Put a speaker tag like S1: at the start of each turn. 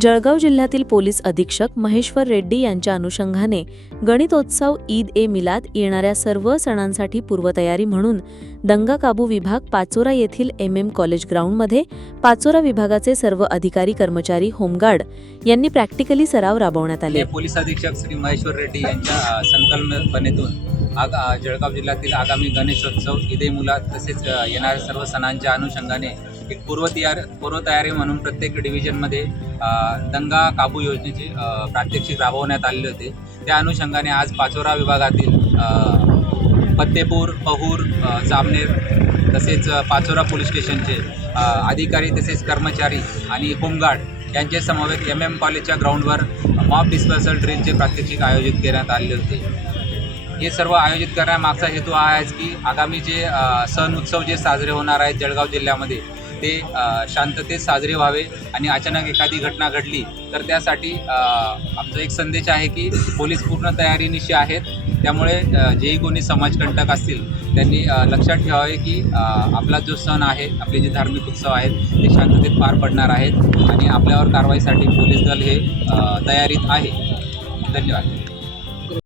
S1: जळगाव जिल्ह्यातील पोलीस अधीक्षक महेश्वर रेड्डी यांच्या अनुषंगाने गणितोत्सव ईद ए मिलाद येणाऱ्या सर्व सणांसाठी पूर्वतयारी म्हणून दंगा काबू विभाग पाचोरा येथील एम एम कॉलेज ग्राउंडमध्ये पाचोरा विभागाचे सर्व अधिकारी कर्मचारी होमगार्ड यांनी प्रॅक्टिकली सराव राबवण्यात आले.
S2: पोलीस अधीक्षक श्री महेश्वर रेड्डी यांच्या संकल्पनेतून आग जळगाव जिल्ह्यातील आगामी गणेशोत्सव ईद ए मुलाद तसेच येणाऱ्या सर्व सणांच्या अनुषंगाने एक पूर्वतयार पूर्वतयारी म्हणून प्रत्येक डिव्हिजनमध्ये दंगा काबू योजनेचे प्रात्यक्षिक राबवण्यात आलेले होते. त्या अनुषंगाने आज पाचोरा विभागातील फत्तेपूर पहूर जामनेर तसेच पाचोरा पोलीस स्टेशनचे अधिकारी तसेच कर्मचारी आणि होमगार्ड यांचे समवेत एम एम कॉलेजच्या ग्राउंडवर मॉब डिस्पर्सल ड्रिलचे प्रात्यक्षिक आयोजित करण्यात आले होते. हे सर्व आयोजित करण्यामागचा हेतू हा आहेच की आगामी जे सण उत्सव जे साजरे होणार आहेत जळगाव जिल्ह्यामध्ये ते शांततेत साजरे व्हावे आणि अचानक एखादी घटना घडली तर त्यासाठी आमचा एक संदेश आहे की पोलीस पूर्ण तयारीनिशी आहेत. त्यामुळे जेही कोणी समाजकंटक असतील त्यांनी लक्षात ठेवावे की आपला जो सण आहे आपले जे धार्मिक उत्सव आहेत ते शांततेत पार पडणार आहेत आणि आपल्यावर कारवाईसाठी पोलीस दल हे तयारीत आहे. धन्यवाद.